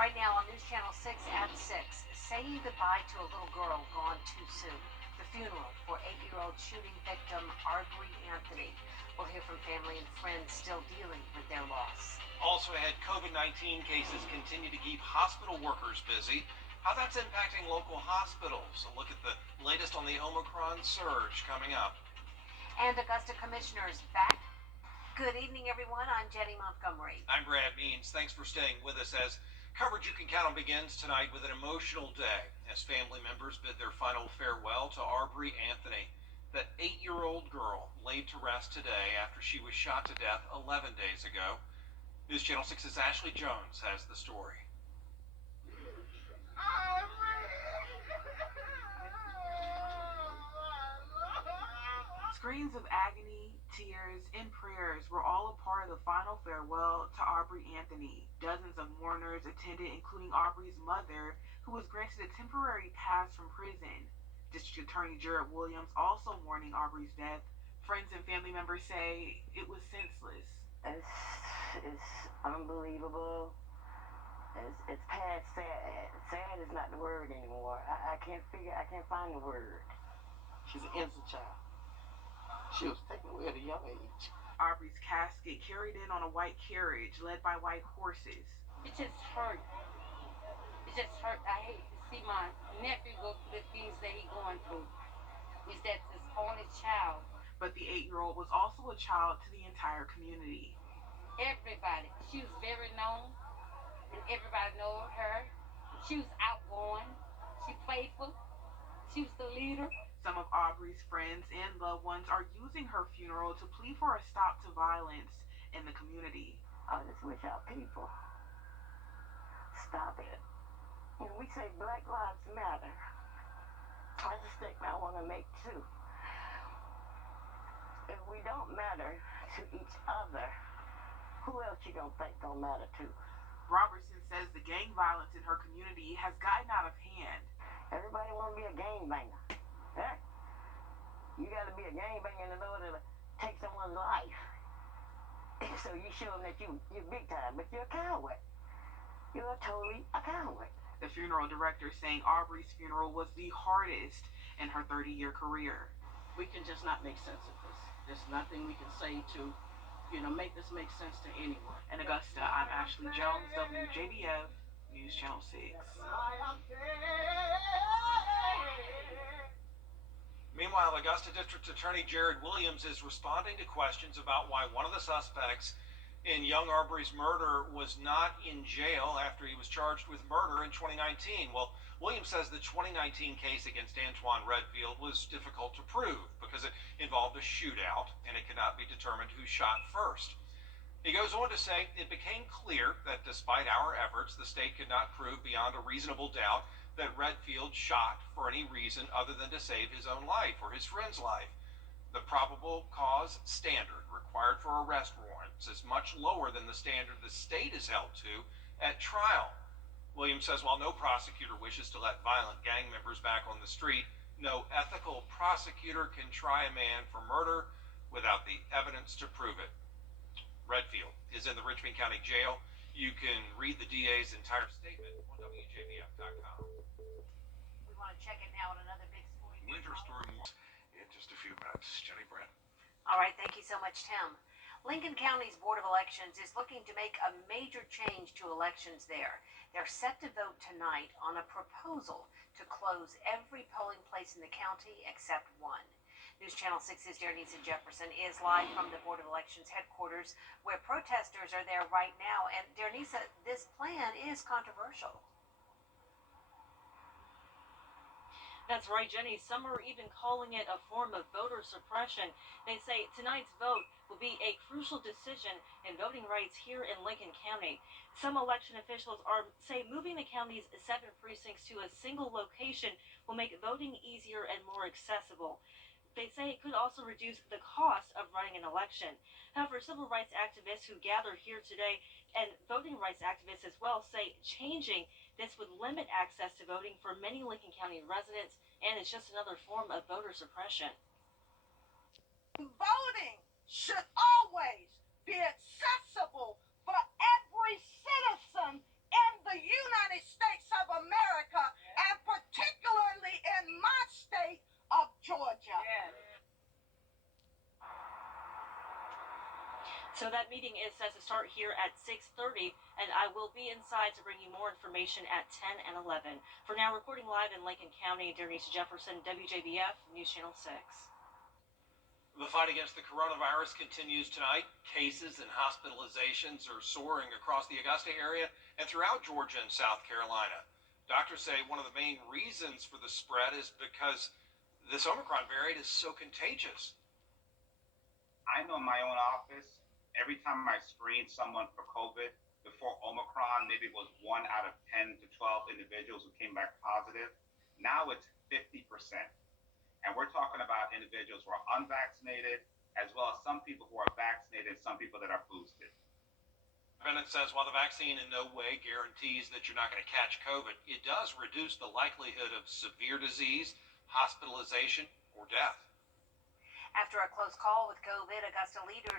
Right now on News Channel 6 at 6, saying goodbye to a little girl gone too soon. The funeral for 8-year-old shooting victim Arbery Anthony. We'll hear from family and friends still dealing with their loss. Also ahead, COVID-19 cases continue to keep hospital workers busy. How that's impacting local hospitals. A look at the latest on the Omicron surge coming up. And Augusta commissioners back. Good evening, everyone. I'm Jenny Montgomery. I'm Brad Means. Thanks for staying with us as coverage you can count on begins tonight with an emotional day as family members bid their final farewell to Arbery Anthony, that 8-year-old girl laid to rest today after she was shot to death 11 days ago. News Channel 6's Ashley Jones has the story. Screams of agony, tears, and prayers were all a part of the final farewell to Arbery Anthony. Dozens of mourners attended, including Arbery's mother, who was granted a temporary pass from prison. District Attorney Jared Williams also mourning Arbery's death. Friends and family members say it was senseless. It's unbelievable. It's past sad. Sad is not the word anymore. I can't find the word. She's an innocent child. She was taken away at a young age. Arbery's casket carried in on a white carriage led by white horses. It just hurt. It just hurt. I hate to see my nephew go through the things that he's going through. Is that his only child. But the 8-year-old was also a child to the entire community. Everybody. She was very known, and everybody knew her. She was outgoing. She playful. She was the leader. Some of Arbery's friends and loved ones are using her funeral to plead for a stop to violence in the community. I just wish our people stop it. When we say Black Lives Matter, that's a statement I want to make too. If we don't matter to each other, who else you gonna think don't matter to? Robertson says the gang violence in her community has gotten out of hand. Everybody want to be a gangbanger. Huh? You got to be a gangbanger in order to take someone's life. So you show them that you're big time, but you're a coward. You're totally a coward. The funeral director saying Arbery's funeral was the hardest in her 30-year career. We can just not make sense of this. There's nothing we can say to, make this make sense to anyone. In Augusta, I'm Ashley Jones, Wjbf, News Channel 6. Meanwhile, Augusta District Attorney Jared Williams is responding to questions about why one of the suspects in young Arbery's murder was not in jail after he was charged with murder in 2019. Well, Williams says the 2019 case against Antoine Redfield was difficult to prove because it involved a shootout and it could not be determined who shot first. He goes on to say it became clear that despite our efforts, the state could not prove beyond a reasonable doubt that Redfield shot for any reason other than to save his own life or his friend's life. The probable cause standard required for arrest warrants is much lower than the standard the state is held to at trial. Williams says while no prosecutor wishes to let violent gang members back on the street, no ethical prosecutor can try a man for murder without the evidence to prove it. Redfield is in the Richmond County Jail. You can read the DA's entire statement on WJBF.com. We want to check it now on another big story. Winter storm in just a few minutes. Jenny, Brett. All right, thank you so much, Tim. Lincoln County's Board of Elections is looking to make a major change to elections there. They're set to vote tonight on a proposal to close every polling place in the county except one. News Channel 6's Denise Jefferson is live from the Board of Elections headquarters where protesters are there right now. And Denise, this plan is controversial. That's right, Jenny. Some are even calling it a form of voter suppression. They say tonight's vote will be a crucial decision in voting rights here in Lincoln County. Some election officials say moving the county's 7 precincts to a single location will make voting easier and more accessible. They say it could also reduce the cost of running an election. However, civil rights activists who gather here today and voting rights activists as well say changing this would limit access to voting for many Lincoln County residents, and it's just another form of voter suppression. Voting should always be accessible for every citizen in the United So that meeting is set to start here at 6:30, and I will be inside to bring you more information at 10 and 11. For now, reporting live in Lincoln County, Denise Jefferson, WJBF News Channel 6. The fight against the coronavirus continues tonight. Cases and hospitalizations are soaring across the Augusta area and throughout Georgia and South Carolina. Doctors say one of the main reasons for the spread is because this Omicron variant is so contagious. I know in my own office, every time I screened someone for COVID before Omicron, maybe it was 1 out of 10 to 12 individuals who came back positive. Now it's 50%. And we're talking about individuals who are unvaccinated, as well as some people who are vaccinated, some people that are boosted. Bennett says while the vaccine in no way guarantees that you're not going to catch COVID, it does reduce the likelihood of severe disease, hospitalization, or death. After a close call with COVID, Augusta leaders